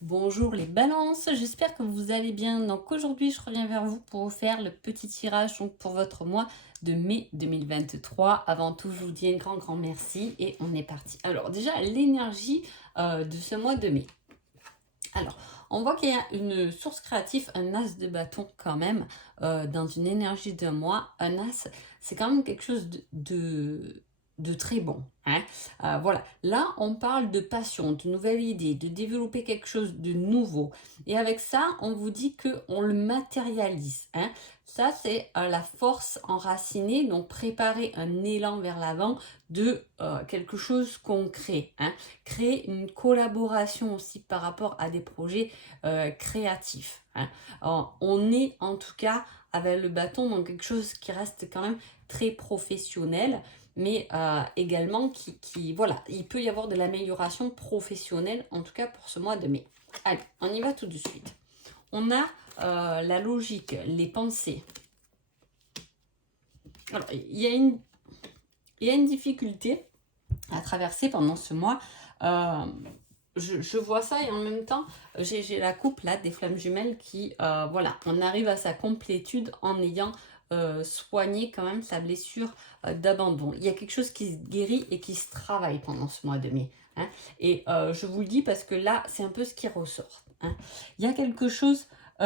Bonjour les balances, j'espère que vous allez bien. Donc aujourd'hui, je reviens vers vous pour vous faire le petit tirage donc pour votre mois de mai 2023. Avant tout, je vous dis un grand merci et on est parti. Alors déjà, l'énergie de ce mois de mai. Alors, on voit qu'il y a une source créative, un as de bâton quand même, dans une énergie de mois. Un as, c'est quand même quelque chose de très bon, hein. Voilà, là on parle de passion, de nouvelles idées, de développer quelque chose de nouveau. Et avec ça, on vous dit qu'on le matérialise, hein. Ça, c'est la force enracinée, donc préparer un élan vers l'avant de quelque chose concret, hein. Créer une collaboration aussi par rapport à des projets créatifs, hein. Alors, on est en tout cas avec le bâton dans quelque chose qui reste quand même très professionnel, mais également voilà, il peut y avoir de l'amélioration professionnelle, en tout cas pour ce mois de mai. Allez, on y va tout de suite. On a la logique, les pensées. Alors, il y a une difficulté à traverser pendant ce mois. Euh, je vois ça et en même temps, j'ai la coupe là des flammes jumelles qui, voilà, on arrive à sa complétude en ayant soigné quand même sa blessure d'abandon. Il y a quelque chose qui se guérit et qui se travaille pendant ce mois de mai, hein. Et je vous le dis parce que là, c'est un peu ce qui ressort, hein. Il y a quelque chose, il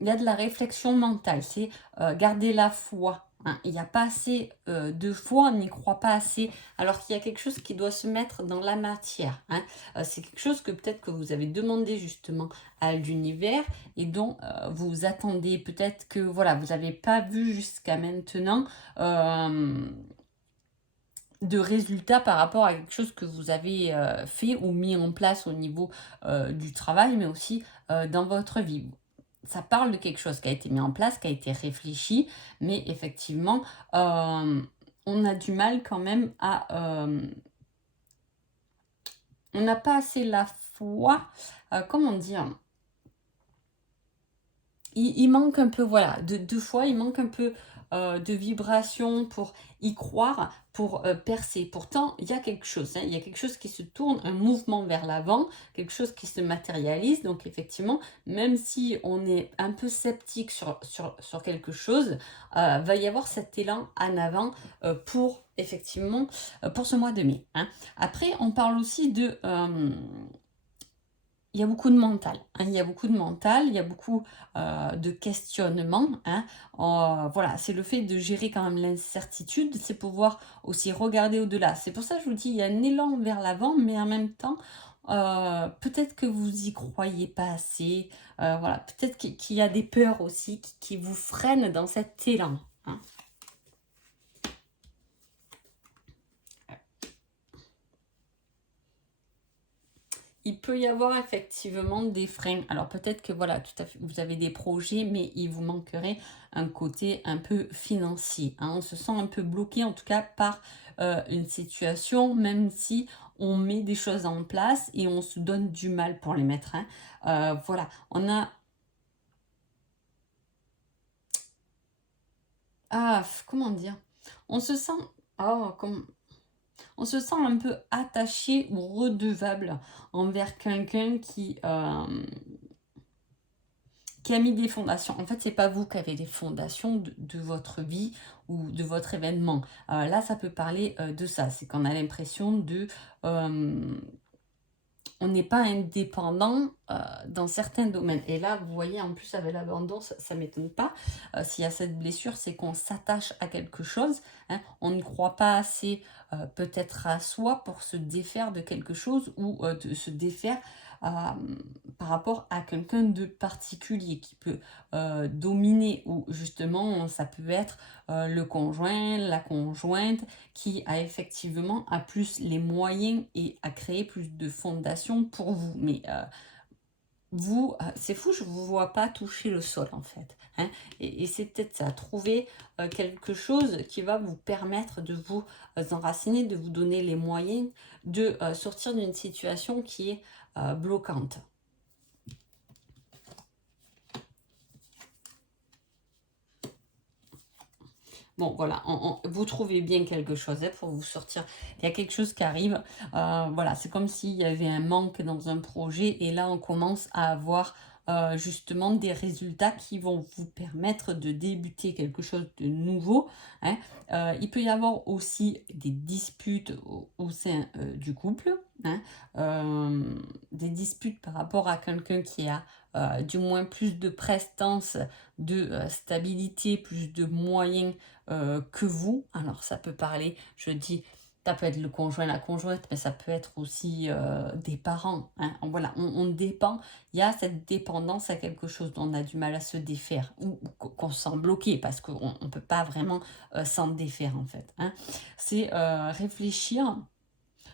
y a de la réflexion mentale, c'est garder la foi, hein. Il n'y a pas assez de foi, on n'y croit pas assez, alors qu'il y a quelque chose qui doit se mettre dans la matière, hein. C'est quelque chose que peut-être que vous avez demandé justement à l'univers et dont vous attendez, peut-être que voilà, vous n'avez pas vu jusqu'à maintenant de résultats par rapport à quelque chose que vous avez fait ou mis en place au niveau du travail, mais aussi dans votre vie. Ça parle de quelque chose qui a été mis en place, qui a été réfléchi, mais effectivement, on a du mal quand même à... on n'a pas assez la foi, comment dire, il manque un peu, voilà, de foi, il manque un peu de vibration pour y croire, pour percer. Pourtant, il y a quelque chose, hein, il y a quelque chose qui se tourne, un mouvement vers l'avant, quelque chose qui se matérialise. Donc, effectivement, même si on est un peu sceptique sur quelque chose, va y avoir cet élan en avant pour, effectivement, pour ce mois de mai, hein. Après, on parle aussi de il y a beaucoup de mental, hein, il y a beaucoup de mental, il y a beaucoup de questionnement, hein. Voilà, c'est le fait de gérer quand même l'incertitude, c'est pouvoir aussi regarder au-delà. C'est pour ça que je vous dis, il y a un élan vers l'avant, mais en même temps, peut-être que vous y croyez pas assez. Voilà, peut-être qu'il y a des peurs aussi qui vous freinent dans cet élan, hein. Il peut y avoir effectivement des freins. Alors peut-être que voilà, tout à fait, vous avez des projets, mais il vous manquerait un côté un peu financier, hein. On se sent un peu bloqué en tout cas par une situation, même si on met des choses en place et on se donne du mal pour les mettre, hein. Voilà, on a... Ah, comment dire? On se sent... Oh, on se sent un peu attaché ou redevable envers quelqu'un qui a mis des fondations. En fait, c'est pas vous qui avez les fondations de votre vie ou de votre événement. Là, ça peut parler de ça. C'est qu'on a l'impression de... on n'est pas indépendant dans certains domaines. Et là, vous voyez, en plus, avec l'abandon, ça ne m'étonne pas. S'il y a cette blessure, c'est qu'on s'attache à quelque chose, hein. On ne croit pas assez peut-être à soi pour se défaire de quelque chose ou de se défaire par rapport à quelqu'un de particulier qui peut dominer ou justement, ça peut être le conjoint, la conjointe qui a effectivement a plus les moyens et a créé plus de fondations pour vous. Mais vous, c'est fou, je ne vous vois pas toucher le sol en fait, hein. Et c'est peut-être ça, trouver quelque chose qui va vous permettre de vous enraciner, de vous donner les moyens de sortir d'une situation qui est bloquante. Bon, voilà, vous trouvez bien quelque chose, hein, pour vous sortir. Il y a quelque chose qui arrive. Voilà, c'est comme s'il y avait un manque dans un projet et là, on commence à avoir justement des résultats qui vont vous permettre de débuter quelque chose de nouveau, hein. Il peut y avoir aussi des disputes au sein du couple, hein. Des disputes par rapport à quelqu'un qui a du moins plus de prestance, de stabilité, plus de moyens que vous. Alors ça peut parler, je dis, ça peut être le conjoint, la conjointe, mais ça peut être aussi des parents, hein. Voilà, on dépend, il y a cette dépendance à quelque chose dont on a du mal à se défaire ou qu'on se sent bloqué parce qu'on ne peut pas vraiment s'en défaire en fait, hein. C'est réfléchir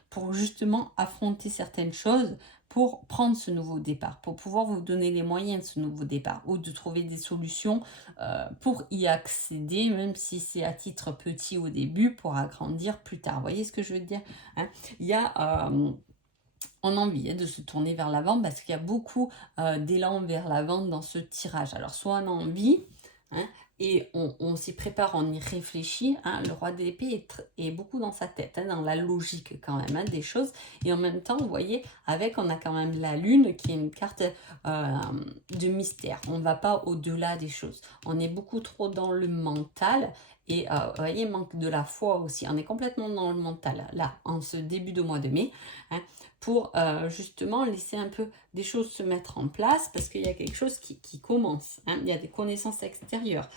pour justement affronter certaines choses, pour prendre ce nouveau départ, pour pouvoir vous donner les moyens de ce nouveau départ ou de trouver des solutions pour y accéder, même si c'est à titre petit au début, pour agrandir plus tard. Vous voyez ce que je veux dire, hein? Il y a on a envie, hein, de se tourner vers l'avant parce qu'il y a beaucoup d'élan vers l'avant dans ce tirage. Alors, soit on a envie, hein, et on s'y prépare, on y réfléchit, hein. Le roi d'épée est beaucoup dans sa tête, hein, dans la logique quand même, hein, des choses. Et en même temps, vous voyez, avec, on a quand même la lune qui est une carte de mystère. On ne va pas au-delà des choses. On est beaucoup trop dans le mental. Et vous voyez, manque de la foi aussi. On est complètement dans le mental, là, en ce début de mois de mai, hein, pour justement laisser un peu des choses se mettre en place parce qu'il y a quelque chose qui commence, hein. Il y a des connaissances extérieures.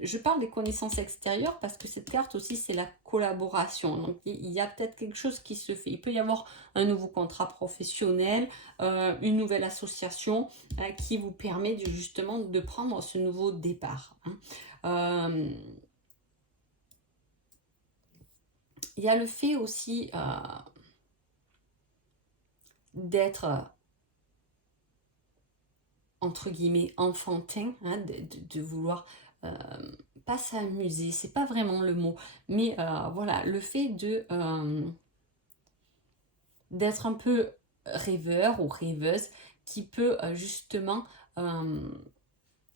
Je parle des connaissances extérieures parce que cette carte aussi, c'est la collaboration. Donc, il y a peut-être quelque chose qui se fait. Il peut y avoir un nouveau contrat professionnel, une nouvelle association qui vous permet justement de prendre ce nouveau départ, hein. Il y a le fait aussi d'être entre guillemets enfantin, hein, de vouloir pas s'amuser, c'est pas vraiment le mot, mais voilà, le fait d'être un peu rêveur ou rêveuse qui peut justement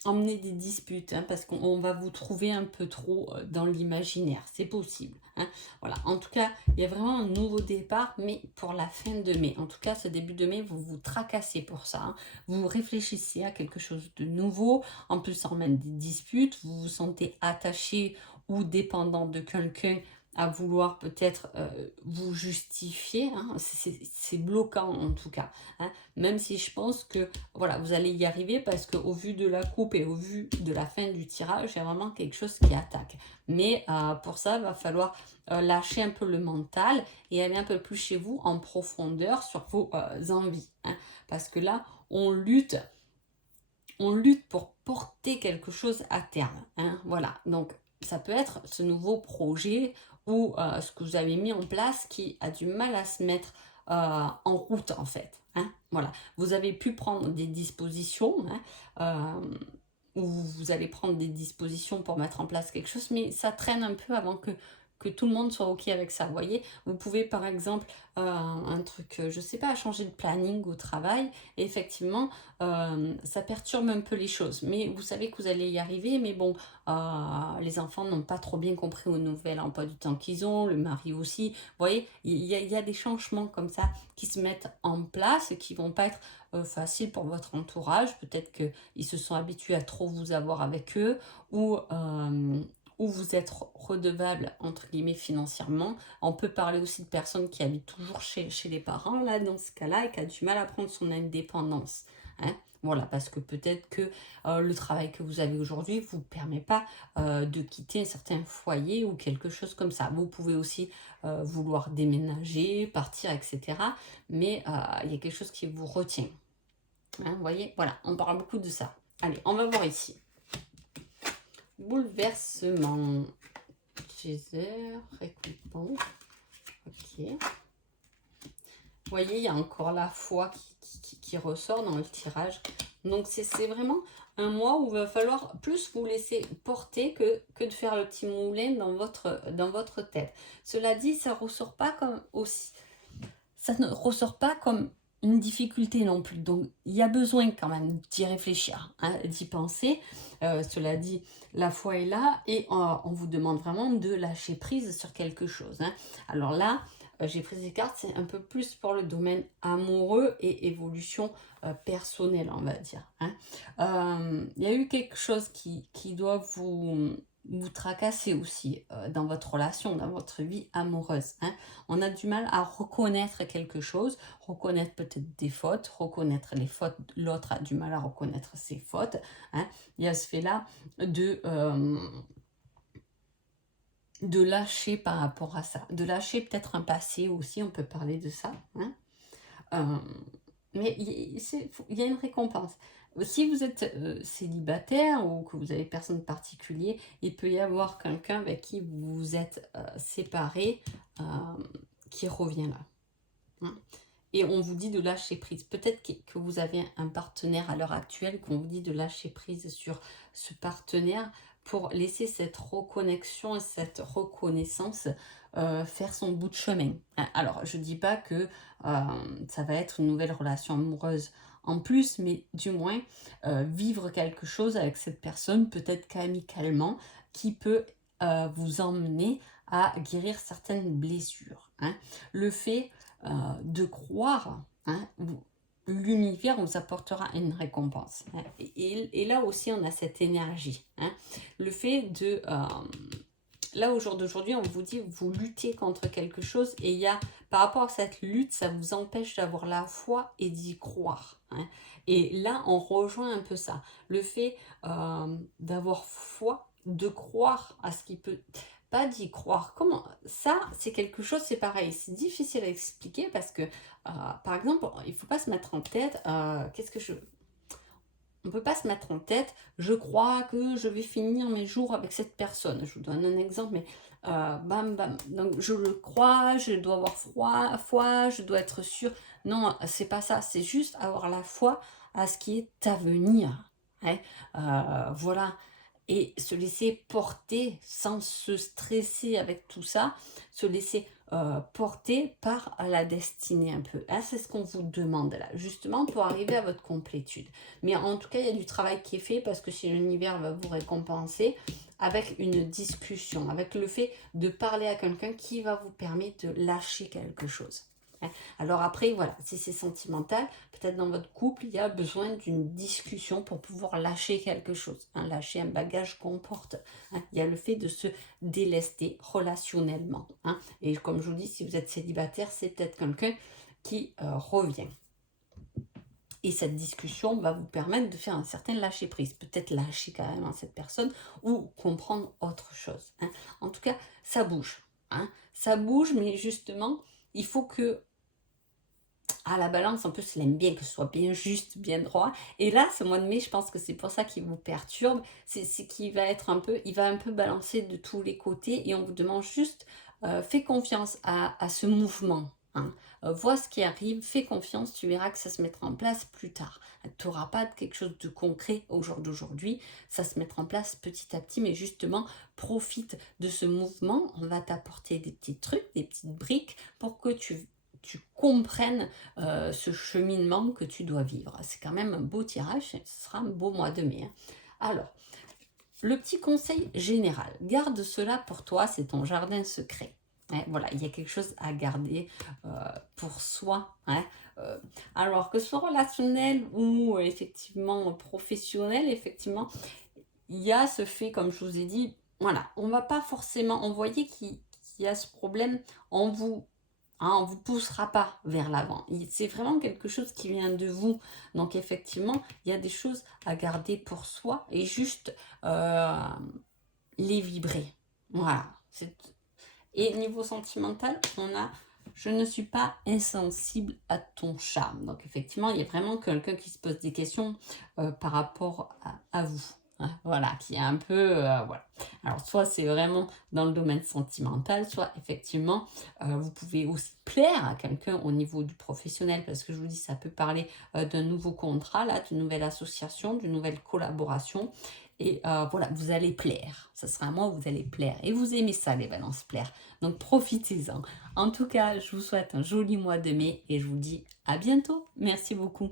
emmener des disputes, hein, parce qu'on va vous trouver un peu trop dans l'imaginaire, c'est possible, hein. Voilà, en tout cas, il y a vraiment un nouveau départ, mais pour la fin de mai. En tout cas, ce début de mai, vous vous tracassez pour ça, hein. Vous réfléchissez à quelque chose de nouveau, en plus ça emmène des disputes, vous vous sentez attaché ou dépendant de quelqu'un à vouloir peut-être vous justifier, hein. C'est bloquant en tout cas, hein. Même si je pense que voilà, vous allez y arriver parce qu'au vu de la coupe et au vu de la fin du tirage, il y a vraiment quelque chose qui attaque. Mais pour ça, il va falloir lâcher un peu le mental et aller un peu plus chez vous en profondeur sur vos envies, hein. Parce que là, on lutte pour porter quelque chose à terme, hein. Voilà, donc ça peut être ce nouveau projet ou ce que vous avez mis en place qui a du mal à se mettre en route en fait, hein. Voilà, vous avez pu prendre des dispositions, hein, ou vous allez prendre des dispositions pour mettre en place quelque chose, mais ça traîne un peu avant que tout le monde soit OK avec ça. Vous voyez, vous pouvez par exemple, un truc, je sais pas, changer de planning au travail, et effectivement, ça perturbe un peu les choses. Mais vous savez que vous allez y arriver, mais bon, les enfants n'ont pas trop bien compris au nouvel emploi du temps qu'ils ont, le mari aussi. Vous voyez, il y a des changements comme ça qui se mettent en place et qui vont pas être faciles pour votre entourage. Peut-être qu'ils se sont habitués à trop vous avoir avec eux ou vous êtes redevable, entre guillemets, financièrement. On peut parler aussi de personnes qui habitent toujours chez les parents, là, dans ce cas-là, et qui a du mal à prendre son indépendance, hein. Voilà, parce que peut-être que le travail que vous avez aujourd'hui ne vous permet pas de quitter un certain foyer ou quelque chose comme ça. Vous pouvez aussi vouloir déménager, partir, etc. Mais il y a quelque chose qui vous retient, hein, vous voyez, voilà, on parle beaucoup de ça. Allez, on va voir ici. Bouleversement. Chaser, récompense. Ok. Vous voyez, il y a encore la foi qui ressort dans le tirage. Donc, c'est vraiment un mois où il va falloir plus vous laisser porter que de faire le petit moulin dans votre tête. Cela dit, ça ne ressort pas comme une difficulté non plus. Donc, il y a besoin quand même d'y réfléchir, hein, d'y penser. Cela dit, la foi est là et on vous demande vraiment de lâcher prise sur quelque chose, hein. Alors là, j'ai pris ces cartes, c'est un peu plus pour le domaine amoureux et évolution personnelle, on va dire, hein. Il y a eu quelque chose qui doit vous tracasser aussi dans votre relation, dans votre vie amoureuse, hein. On a du mal à reconnaître quelque chose, reconnaître peut-être des fautes, reconnaître les fautes, l'autre a du mal à reconnaître ses fautes, hein. Il y a ce fait-là de lâcher par rapport à ça, de lâcher peut-être un passé aussi, on peut parler de ça, hein. Euh, mais il y a une récompense. Si vous êtes célibataire ou que vous avez personne particulier, il peut y avoir quelqu'un avec qui vous vous êtes séparé qui revient là, hein. Et on vous dit de lâcher prise. Peut-être que vous avez un partenaire à l'heure actuelle, qu'on vous dit de lâcher prise sur ce partenaire pour laisser cette reconnexion et cette reconnaissance faire son bout de chemin, hein. Alors, je ne dis pas que ça va être une nouvelle relation amoureuse en plus, mais du moins vivre quelque chose avec cette personne, peut-être qu'amicalement, qui peut vous emmener à guérir certaines blessures, hein. Le fait de croire, hein, l'univers vous apportera une récompense, hein. Et là aussi, on a cette énergie, hein. Le fait de... là, au jour d'aujourd'hui, on vous dit, vous luttez contre quelque chose et il y a, par rapport à cette lutte, ça vous empêche d'avoir la foi et d'y croire, hein. Et là, on rejoint un peu ça. Le fait d'avoir foi, de croire à ce qui peut... Pas d'y croire. Comment ça, c'est quelque chose, c'est pareil. C'est difficile à expliquer parce que, par exemple, il ne faut pas se mettre en tête, qu'est-ce que je... On ne peut pas se mettre en tête, je crois que je vais finir mes jours avec cette personne. Je vous donne un exemple, mais bam, bam. Donc, je le crois, je dois avoir foi, je dois être sûre. Non, c'est pas ça. C'est juste avoir la foi à ce qui est à venir, hein. Voilà. Et se laisser porter sans se stresser avec tout ça, se laisser porter par la destinée un peu. Là, c'est ce qu'on vous demande là, justement pour arriver à votre complétude. Mais en tout cas, il y a du travail qui est fait parce que si l'univers va vous récompenser avec une discussion, avec le fait de parler à quelqu'un qui va vous permettre de lâcher quelque chose. Alors après, voilà, si c'est sentimental, peut-être dans votre couple, il y a besoin d'une discussion pour pouvoir lâcher quelque chose, hein, lâcher un bagage qu'on porte, hein. Il y a le fait de se délester relationnellement, hein. Et comme je vous dis, si vous êtes célibataire, c'est peut-être quelqu'un qui revient. Et cette discussion va vous permettre de faire un certain lâcher-prise. Peut-être lâcher carrément cette personne ou comprendre autre chose, hein. En tout cas, ça bouge, hein. Ça bouge, mais justement, il faut que la balance, en plus, il aime bien que ce soit bien juste, bien droit. Et là, ce mois de mai, je pense que c'est pour ça qu'il vous perturbe. C'est qu'il va être un peu, il va un peu balancer de tous les côtés et on vous demande juste, fais confiance à ce mouvement, hein. Vois ce qui arrive, fais confiance, tu verras que ça se mettra en place plus tard. Tu n'auras pas quelque chose de concret au jour d'aujourd'hui, ça se mettra en place petit à petit, mais justement, profite de ce mouvement. On va t'apporter des petits trucs, des petites briques pour que tu comprennes ce cheminement que tu dois vivre. C'est quand même un beau tirage, ce sera un beau mois de mai, hein. Alors, le petit conseil général, garde cela pour toi, c'est ton jardin secret, hein. Voilà, il y a quelque chose à garder pour soi, hein. Alors que ce soit relationnel ou effectivement professionnel, effectivement, il y a ce fait, comme je vous ai dit, voilà, on va pas forcément envoyer qu'il y a ce problème en vous, hein, on ne vous poussera pas vers l'avant. C'est vraiment quelque chose qui vient de vous. Donc effectivement, il y a des choses à garder pour soi et juste les vibrer. Voilà. Et niveau sentimental, on a je ne suis pas insensible à ton charme. Donc effectivement, il y a vraiment quelqu'un qui se pose des questions par rapport à vous, hein, voilà, qui est un peu, voilà. Alors soit c'est vraiment dans le domaine sentimental, soit effectivement, vous pouvez aussi plaire à quelqu'un au niveau du professionnel parce que je vous dis, ça peut parler, d'un nouveau contrat là, d'une nouvelle association, d'une nouvelle collaboration et voilà, vous allez plaire. Ça sera un mois où vous allez plaire et vous aimez ça les balances, plaire. Donc profitez-en. En tout cas, je vous souhaite un joli mois de mai et je vous dis à bientôt. Merci beaucoup.